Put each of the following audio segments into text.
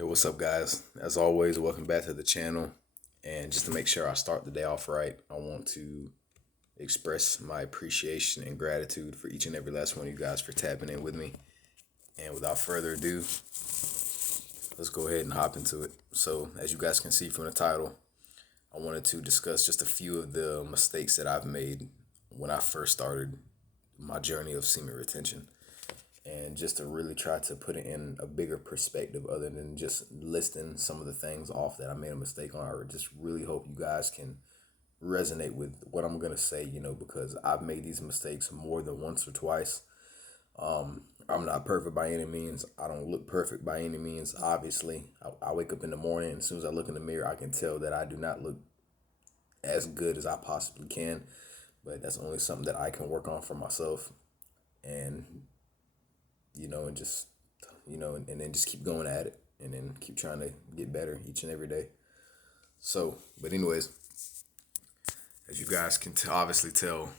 Hey, what's up, guys? As always, welcome back to the channel. And just to make sure I start the day off right, I want to express my appreciation and gratitude for each and every last one of you guys for tapping in with me. And without further ado, let's go ahead and hop into it. So, as you guys can see from the title, I wanted to discuss just a few of the mistakes that I've made when I first started my journey of semen retention, and just to really try to put it in a bigger perspective other than just listing some of the things off that I made a mistake on. I just really hope you guys can resonate with what I'm going to say, because I've made these mistakes more than once or twice. I'm not perfect by any means. I don't look perfect by any means. Obviously, I wake up in the morning, and as soon as I look in the mirror, I can tell that I do not look as good as I possibly can. But that's only something that I can work on for myself. And and just, and then just keep going at it and then keep trying to get better each and every day. So, but anyways, as you guys can obviously tell,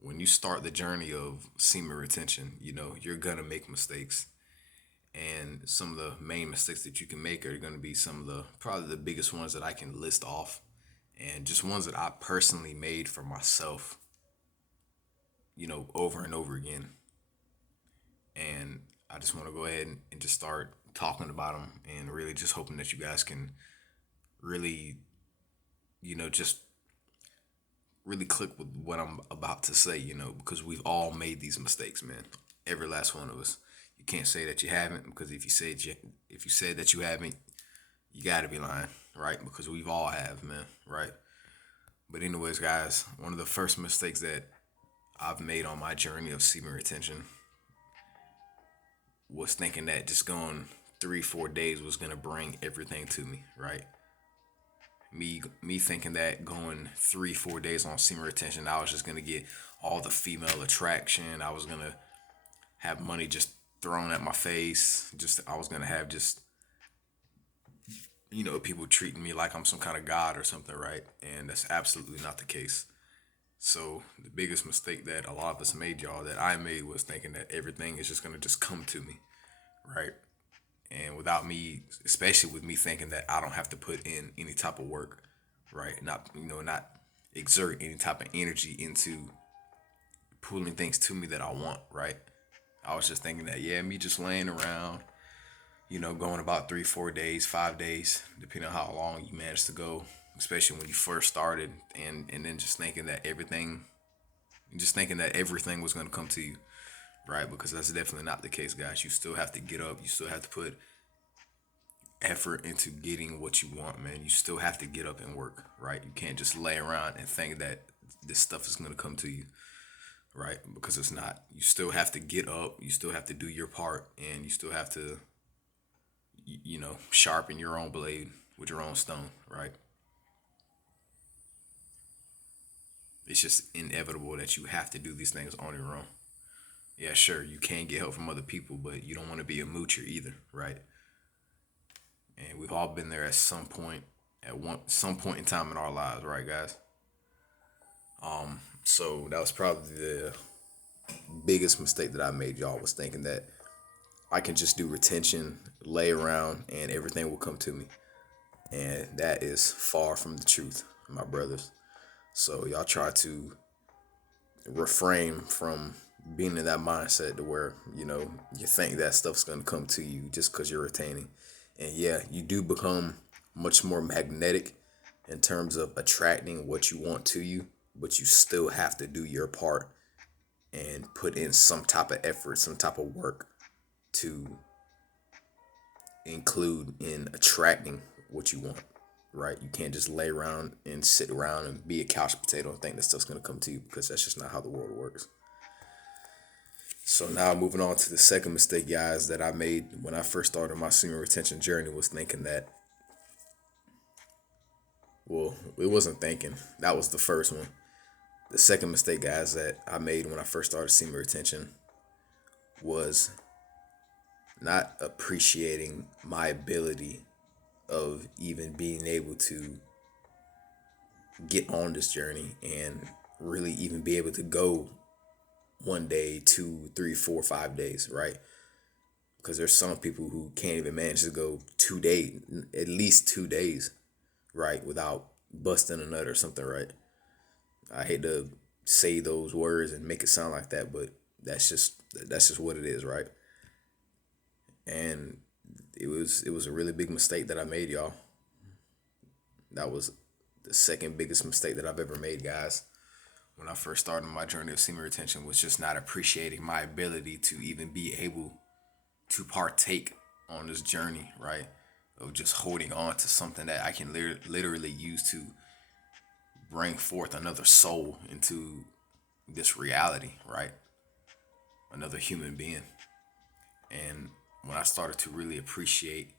when you start the journey of semen retention, you're gonna make mistakes. And some of the main mistakes that you can make are going to be some of the probably the biggest ones that I can list off, and just ones that I personally made for myself, over and over again. And I just want to go ahead and just start talking about them, and really just hoping that you guys can really, just really click with what I'm about to say, because we've all made these mistakes, man. Every last one of us. You can't say that you haven't, because if you said that you haven't, you got to be lying, right? Because we've all have, man, right? But anyways, guys, one of the first mistakes that I've made on my journey of semen retention was thinking that just going 3 4 days was gonna bring everything to me, right? Me thinking that going 3 4 days on semen retention, I was just gonna get all the female attraction. I was gonna have money just thrown at my face. Just I was gonna have just people treating me like I'm some kind of god or something, right? And that's absolutely not the case. So the biggest mistake that a lot of us made, y'all, that I made, was thinking that everything is just gonna just come to me, right? And without me, especially with me thinking that I don't have to put in any type of work, right? Not exert any type of energy into pulling things to me that I want, right? I was just thinking that, yeah, me just laying around, going about 3 4 days, 5 days, depending on how long you managed to go, especially when you first started, and then just thinking that everything was gonna come to you, right? Because that's definitely not the case, guys. You still have to get up. You still have to put effort into getting what you want, man. You still have to get up and work, right? You can't just lay around and think that this stuff is gonna come to you, right? Because it's not. You still have to get up. You still have to do your part, and you still have to, sharpen your own blade with your own stone, right? It's just inevitable that you have to do these things on your own. Yeah, sure, you can get help from other people, but you don't want to be a moocher either, right? And we've all been there at some point in time in our lives, right, guys? So that was probably the biggest mistake that I made, y'all, was thinking that I can just do retention, lay around, and everything will come to me. And that is far from the truth, my brothers. So y'all try to refrain from being in that mindset to where, you think that stuff's going to come to you just because you're retaining. And yeah, you do become much more magnetic in terms of attracting what you want to you, but you still have to do your part and put in some type of effort, some type of work to include in attracting what you want, right? You can't just lay around and sit around and be a couch potato and think that stuff's gonna come to you, because that's just not how the world works. So now moving on to the second mistake, guys, that I made when I first started my semen retention journey, was thinking that, well, it wasn't thinking. That was the first one. The second mistake, guys, that I made when I first started semen retention was not appreciating my ability of even being able to get on this journey and really even be able to go 1 day, 2, 3, 4, 5 days, right? Because there's some people who can't even manage to go 2 days, at least 2 days, right, without busting a nut or something, right? I hate to say those words and make it sound like that, but that's just what it is, right? And it was a really big mistake that I made, y'all. That was the second biggest mistake that I've ever made, guys. When I first started my journey of semen retention, was just not appreciating my ability to even be able to partake on this journey, right? Of just holding on to something that I can literally use to bring forth another soul into this reality, right? Another human being. And when I started to really appreciate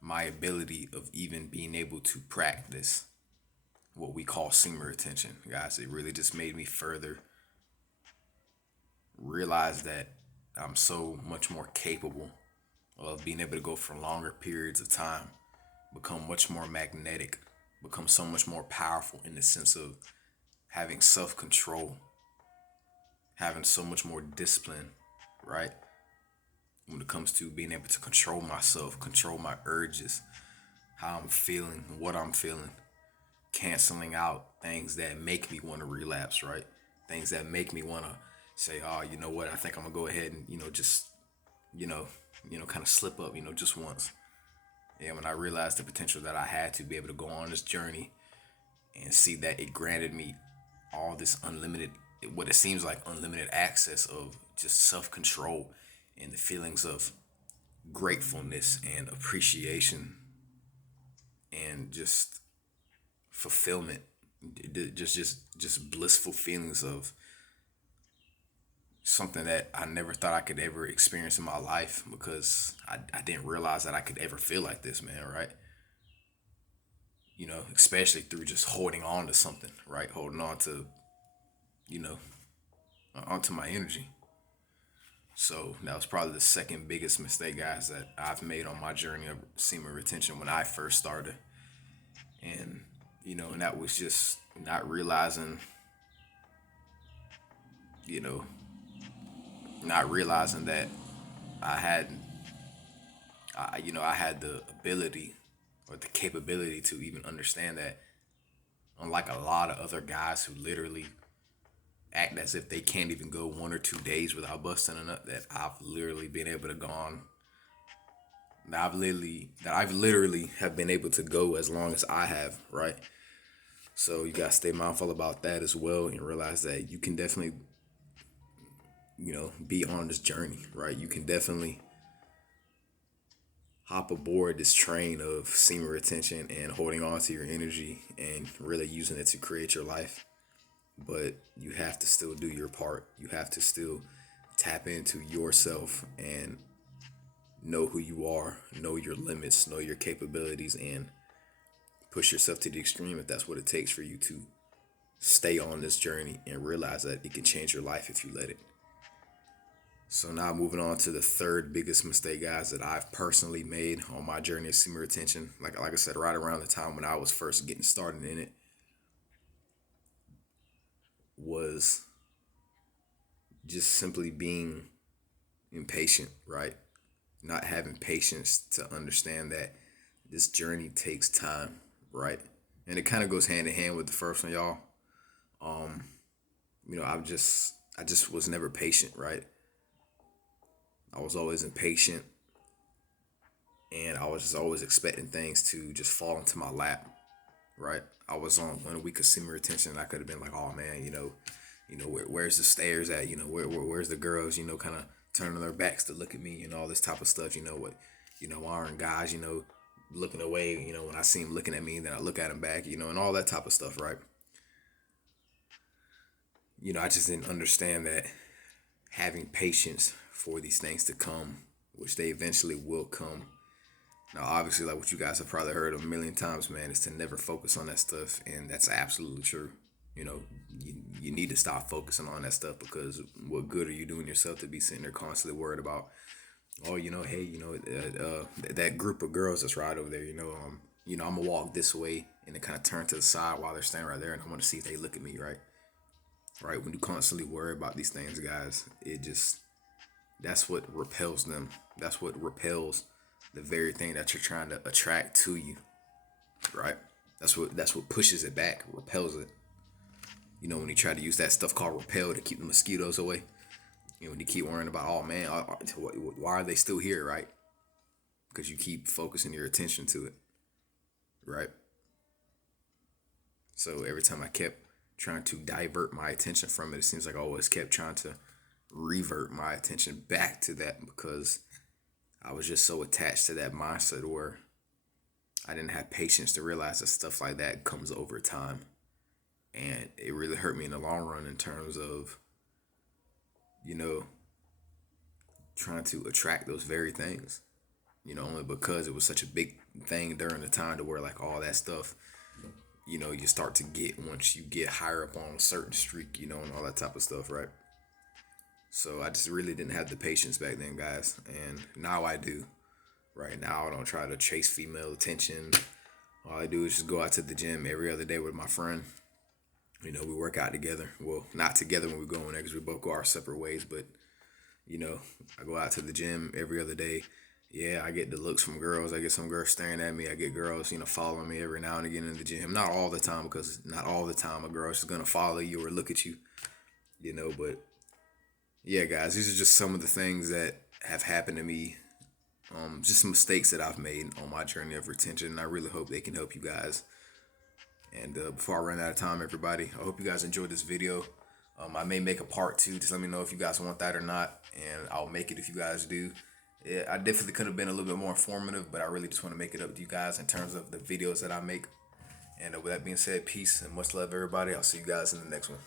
my ability of even being able to practice what we call semen retention, guys, it really just made me further realize that I'm so much more capable of being able to go for longer periods of time, become much more magnetic, become so much more powerful in the sense of having self control, having so much more discipline, right? When it comes to being able to control myself, control my urges, how I'm feeling, what I'm feeling, canceling out things that make me want to relapse, right? Things that make me want to say, oh, you know what, I think I'm gonna go ahead and, just, you know, kind of slip up, just once. And when I realized the potential that I had to be able to go on this journey and see that it granted me all this unlimited, what it seems like unlimited access of just self control and the feelings of gratefulness and appreciation and just fulfillment, just blissful feelings of something that I never thought I could ever experience in my life, because I didn't realize that I could ever feel like this, man, right? Especially through just holding on to something, right? Holding on to, you know, onto my energy. So that was probably the second biggest mistake, guys, that I've made on my journey of semen retention when I first started. And, and that was just not realizing, you know, not realizing that I had, I had the ability or the capability to even understand that, unlike a lot of other guys who literally act as if they can't even go 1 or 2 days without busting a nut, that I've literally been able to go on. That I've literally have been able to go as long as I have, right? So you gotta stay mindful about that as well, and realize that you can definitely, be on this journey, right? You can definitely hop aboard this train of semen retention and holding on to your energy and really using it to create your life. But you have to still do your part. You have to still tap into yourself and know who you are, know your limits, know your capabilities, and push yourself to the extreme if that's what it takes for you to stay on this journey and realize that it can change your life if you let it. So now moving on to the third biggest mistake, guys, that I've personally made on my journey of semen retention. Like I said, right around the time when I was first getting started in it, was just simply being impatient, right? Not having patience to understand that this journey takes time, right? And it kind of goes hand in hand with the first one, y'all. Um, I just was never patient, right? I was always impatient, and I was just always expecting things to just fall into my lap, right? I was on 1 week of semen retention, and I could have been like, oh man, where's the stairs at? Where's the girls? Kind of turning their backs to look at me and all this type of stuff. Why aren't guys, looking away? When I see them looking at me, then I look at them back. And all that type of stuff, right? I just didn't understand that having patience for these things to come, which they eventually will come. Now, obviously, like what you guys have probably heard a million times, man, is to never focus on that stuff. And that's absolutely true. You need to stop focusing on that stuff, because what good are you doing yourself to be sitting there constantly worried about, oh, hey, that group of girls that's right over there, I'm gonna walk this way and then kind of turn to the side while they're standing right there, and I want to see if they look at me, right? Right. When you constantly worry about these things, guys, it just that's what repels them. That's what repels the very thing that you're trying to attract to you, right? That's what pushes it back, repels it. You know, when you try to use that stuff called repel to keep the mosquitoes away. You know, when you keep worrying about, oh man, why are they still here, right? Because you keep focusing your attention to it, right? So every time I kept trying to divert my attention from it, it seems like I always kept trying to revert my attention back to that because I was just so attached to that mindset where I didn't have patience to realize that stuff like that comes over time. And it really hurt me in the long run in terms of, you know, trying to attract those very things. You know, only because it was such a big thing during the time to where like all that stuff, you know, you start to get once you get higher up on a certain streak, you know, and all that type of stuff, right? So I just really didn't have the patience back then, guys. And now I do. Right now, I don't try to chase female attention. All I do is just go out to the gym every other day with my friend. You know, we work out together. Well, not together when we go in there because we both go our separate ways. But, you know, I go out to the gym every other day. Yeah, I get the looks from girls. I get some girls staring at me. I get girls, you know, following me every now and again in the gym. Not all the time because not all the time a girl is going to follow you or look at you, you know. But yeah, guys, these are just some of the things that have happened to me. Just some mistakes that I've made on my journey of retention. And I really hope they can help you guys. And before I run out of time, everybody, I hope you guys enjoyed this video. I may make a part two. Just let me know if you guys want that or not, and I'll make it if you guys do. Yeah, I definitely could have been a little bit more informative, but I really just want to make it up to you guys in terms of the videos that I make. And with that being said, peace and much love, everybody. I'll see you guys in the next one.